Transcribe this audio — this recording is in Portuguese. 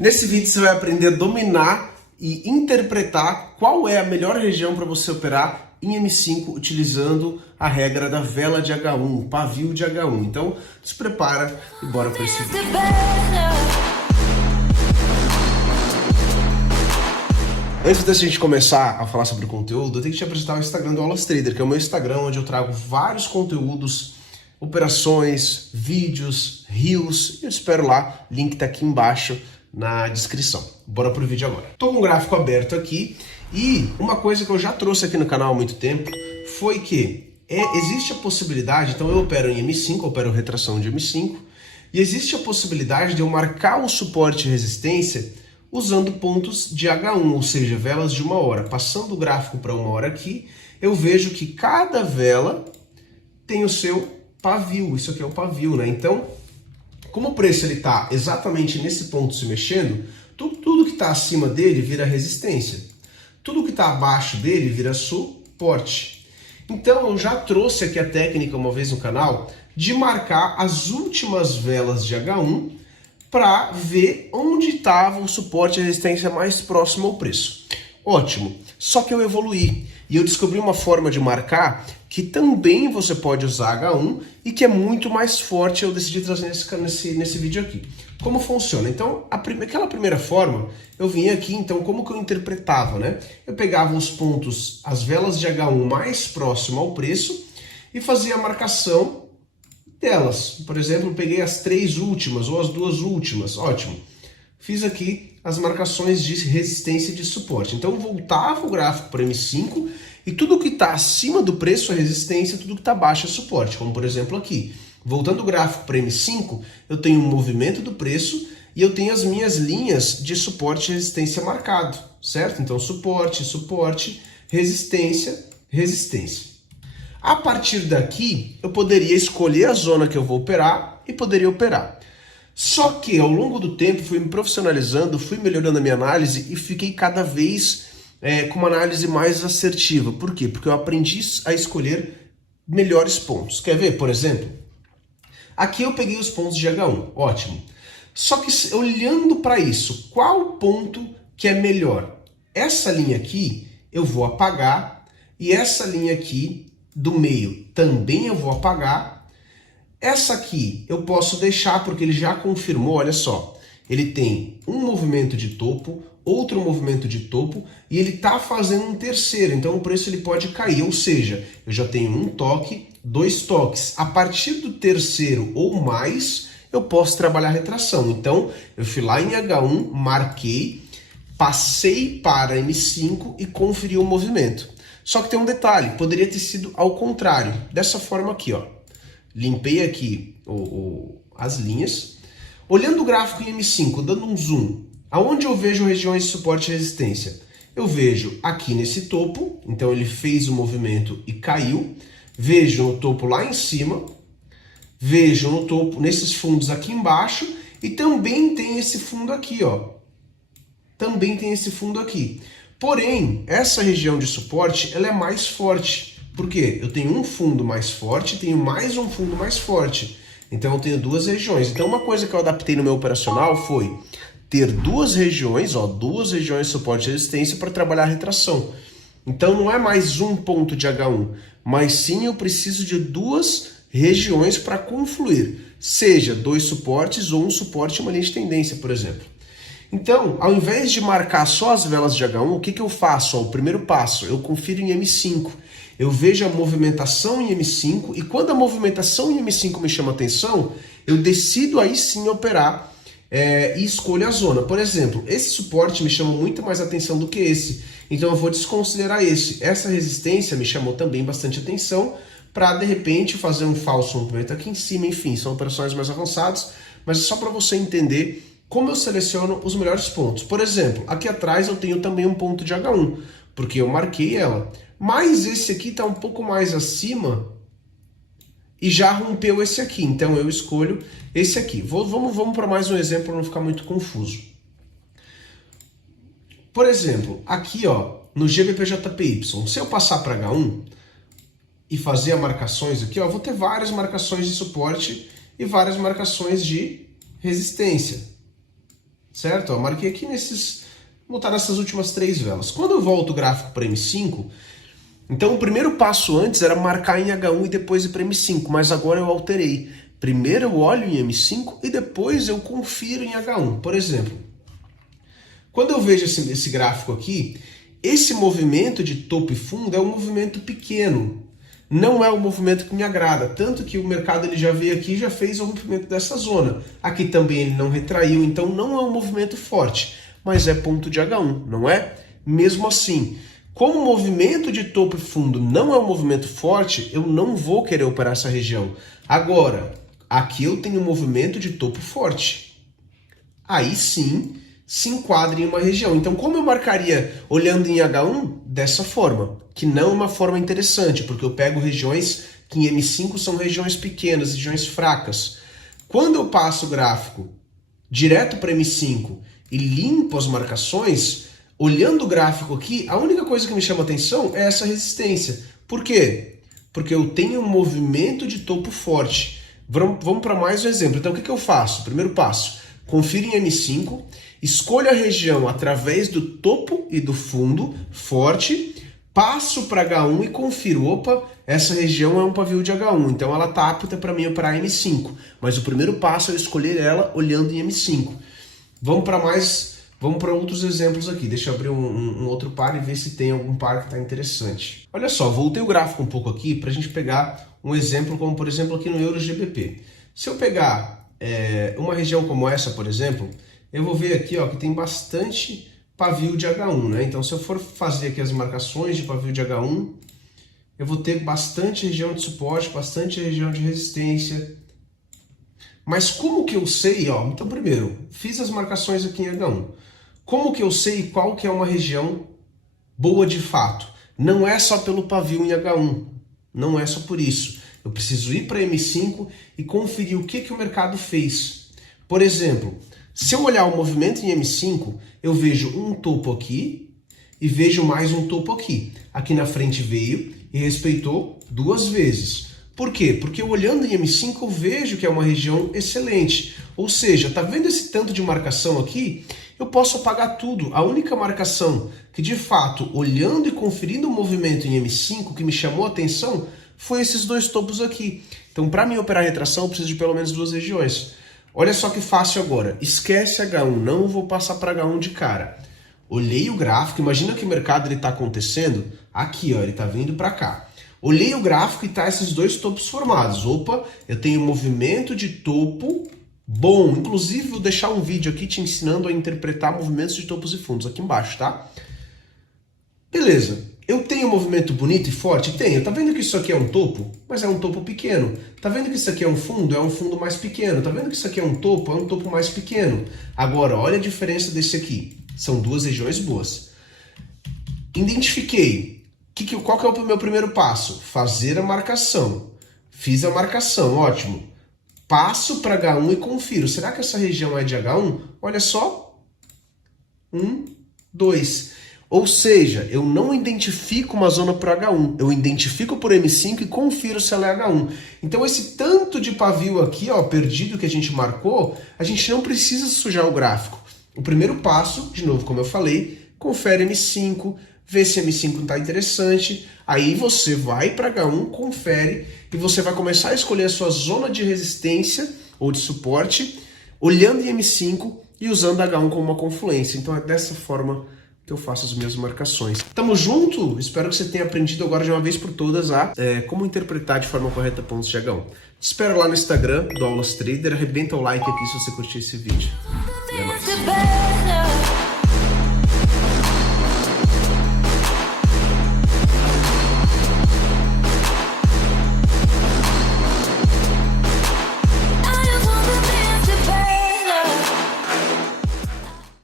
Nesse vídeo você vai aprender a dominar e interpretar qual é a melhor região para você operar em M5 utilizando a regra da vela de H1, o pavio de H1. Então, se prepara e bora para esse vídeo. Antes da gente começar a falar sobre o conteúdo, eu tenho que te apresentar o Instagram do Aulas Trader, que é o meu Instagram onde eu trago vários conteúdos, operações, vídeos, reels, e eu espero lá, link tá aqui embaixo na descrição. Bora pro vídeo agora. Tô com um gráfico aberto aqui e uma coisa que eu já trouxe aqui no canal há muito tempo foi que existe a possibilidade, então eu opero em M5, opero retração de M5, e existe a possibilidade de eu marcar o suporte e resistência usando pontos de H1, ou seja, velas de 1 hora. Passando o gráfico para 1 hora aqui, eu vejo que cada vela tem o seu pavio. Isso aqui é o pavio, né? Então, como o preço está exatamente nesse ponto se mexendo, tudo que está acima dele vira resistência. Tudo que está abaixo dele vira suporte. Então, eu já trouxe aqui a técnica uma vez no canal de marcar as últimas velas de H1 para ver onde estava o suporte e a resistência mais próximo ao preço. Ótimo, só que eu evoluí e eu descobri uma forma de marcar que também você pode usar H1 e que é muito mais forte. Eu decidi trazer nesse vídeo aqui. Como funciona? Então, aquela primeira forma, eu vinha aqui, então, como que eu interpretava, né? Eu pegava os pontos, as velas de H1 mais próximo ao preço e fazia a marcação delas. Por exemplo, eu peguei as 3 últimas ou as 2 últimas. Ótimo. Fiz aqui as marcações de resistência e de suporte. Então, eu voltava o gráfico para M5 e tudo que está acima do preço é resistência, tudo que está abaixo é suporte. Como, por exemplo, aqui. Voltando o gráfico para M5, eu tenho um movimento do preço e eu tenho as minhas linhas de suporte e resistência marcado, certo? Então, suporte, suporte, resistência, resistência. A partir daqui, eu poderia escolher a zona que eu vou operar e poderia operar. Só que, ao longo do tempo, fui me profissionalizando, fui melhorando a minha análise e fiquei cada vez com uma análise mais assertiva. Por quê? Porque eu aprendi a escolher melhores pontos. Quer ver, por exemplo? Aqui eu peguei os pontos de H1, ótimo. Só que olhando para isso, qual ponto que é melhor? Essa linha aqui eu vou apagar e essa linha aqui do meio também eu vou apagar. Essa aqui eu posso deixar porque ele já confirmou, olha só. Ele tem um movimento de topo, outro movimento de topo e ele está fazendo um terceiro, então o preço ele pode cair, ou seja, eu já tenho um toque, 2 toques. A partir do terceiro ou mais, eu posso trabalhar retração. Então, eu fui lá em H1, marquei, passei para M5 e conferi o movimento. Só que tem um detalhe, poderia ter sido ao contrário, dessa forma aqui, ó. Limpei aqui as linhas. Olhando o gráfico em M5, dando um zoom, aonde eu vejo regiões de suporte e resistência? Eu vejo aqui nesse topo, então ele fez o movimento e caiu. Vejo no topo lá em cima, vejo no topo, nesses fundos aqui embaixo, e também tem esse fundo aqui, ó. Também tem esse fundo aqui. Porém, essa região de suporte, ela é mais forte. Por quê? Eu tenho um fundo mais forte, tenho mais um fundo mais forte. Então eu tenho 2 regiões. Então uma coisa que eu adaptei no meu operacional foi ter 2 regiões, ó, 2 regiões de suporte e resistência para trabalhar a retração. Então não é mais um ponto de H1, mas sim eu preciso de 2 regiões para confluir, seja 2 suportes ou um suporte e uma linha de tendência, por exemplo. Então, ao invés de marcar só as velas de H1, o que eu faço? Ó, o primeiro passo, eu confiro em M5. Eu vejo a movimentação em M5 e quando a movimentação em M5 me chama atenção, eu decido aí sim operar e escolho a zona. Por exemplo, esse suporte me chama muito mais atenção do que esse, então eu vou desconsiderar esse. Essa resistência me chamou também bastante atenção para, de repente, fazer um falso movimento aqui em cima. Enfim, são operações mais avançadas, mas é só para você entender como eu seleciono os melhores pontos. Por exemplo, aqui atrás eu tenho também um ponto de H1, porque eu marquei ela. Mas esse aqui está um pouco mais acima e já rompeu esse aqui. Então eu escolho esse aqui. Vamos para mais um exemplo para não ficar muito confuso. Por exemplo, aqui ó, no GBPJPY, se eu passar para H1 e fazer as marcações aqui, ó, eu vou ter várias marcações de suporte e várias marcações de resistência. certo? Ó, marquei aqui vou botar nessas últimas 3 velas. Quando eu volto o gráfico para M5, então o primeiro passo antes era marcar em H1 e depois ir para M5, mas agora eu alterei. Primeiro eu olho em M5 e depois eu confiro em H1. Por exemplo, quando eu vejo esse gráfico aqui, esse movimento de topo e fundo é um movimento pequeno. Não é um movimento que me agrada, tanto que o mercado ele já veio aqui e já fez o rompimento dessa zona. Aqui também ele não retraiu, então não é um movimento forte, mas é ponto de H1, não é? Mesmo assim, como o movimento de topo e fundo não é um movimento forte, eu não vou querer operar essa região. Agora, aqui eu tenho um movimento de topo forte. Aí sim se enquadra em uma região. Então, como eu marcaria olhando em H1? Dessa forma, que não é uma forma interessante, porque eu pego regiões que em M5 são regiões pequenas, regiões fracas. Quando eu passo o gráfico direto para M5 e limpo as marcações, olhando o gráfico aqui, a única coisa que me chama atenção é essa resistência. Por quê? Porque eu tenho um movimento de topo forte. Vamos para mais um exemplo. Então, o que eu faço? Primeiro passo, confiro em M5, escolho a região através do topo e do fundo, forte, passo para H1 e confiro. Opa, essa região é um pavio de H1, então ela está apta para mim operar M5. Mas o primeiro passo é eu escolher ela olhando em M5. Vamos para outros exemplos aqui. Deixa eu abrir um outro par e ver se tem algum par que está interessante. Olha só, voltei o gráfico um pouco aqui para a gente pegar um exemplo, como por exemplo aqui no Euro GBP. Se eu pegar uma região como essa, por exemplo, eu vou ver aqui ó, que tem bastante pavio de H1, né? Então, se eu for fazer aqui as marcações de pavio de H1, eu vou ter bastante região de suporte, bastante região de resistência. Mas como que eu sei, ó? Então, primeiro, fiz as marcações aqui em H1. Como que eu sei qual que é uma região boa de fato? Não é só pelo pavio em H1, não é só por isso. Eu preciso ir para M5 e conferir o que o mercado fez. Por exemplo, se eu olhar o movimento em M5, eu vejo um topo aqui e vejo mais um topo aqui. Aqui na frente veio e respeitou 2 vezes. Por quê? Porque olhando em M5 eu vejo que é uma região excelente. Ou seja, tá vendo esse tanto de marcação aqui? Eu posso apagar tudo. A única marcação que de fato, olhando e conferindo o movimento em M5 que me chamou a atenção foi esses 2 topos aqui. Então, para mim operar retração, eu preciso de pelo menos 2 regiões. Olha só que fácil agora. Esquece H1, não vou passar para H1 de cara. Olhei o gráfico, imagina que o mercado está acontecendo aqui, ó, ele está vindo para cá. Olhei o gráfico e tá esses 2 topos formados. Opa, eu tenho um movimento de topo bom. Inclusive, vou deixar um vídeo aqui te ensinando a interpretar movimentos de topos e fundos aqui embaixo, tá? Beleza. Eu tenho um movimento bonito e forte? Tenho. Tá vendo que isso aqui é um topo? Mas é um topo pequeno. Tá vendo que isso aqui é um fundo? É um fundo mais pequeno. Tá vendo que isso aqui é um topo mais pequeno. Agora, olha a diferença desse aqui. São 2 regiões boas. Identifiquei. Qual que é o meu primeiro passo? Fazer a marcação. Fiz a marcação, ótimo. Passo para H1 e confiro. Será que essa região é de H1? Olha só. 1, 2. Ou seja, eu não identifico uma zona por H1, eu identifico por M5 e confiro se ela é H1. Então esse tanto de pavio aqui, ó, perdido que a gente marcou, a gente não precisa sujar o gráfico. O primeiro passo, de novo, como eu falei, confere M5, vê se M5 está interessante, aí você vai para H1, confere e você vai começar a escolher a sua zona de resistência ou de suporte, olhando em M5 e usando H1 como uma confluência. Então é dessa forma que eu faço as minhas marcações. Tamo junto? Espero que você tenha aprendido agora de uma vez por todas como interpretar de forma correta pontos de H1. Te espero lá no Instagram do Aulas Trader. Arrebenta o like aqui se você curtiu esse vídeo. E é nóis.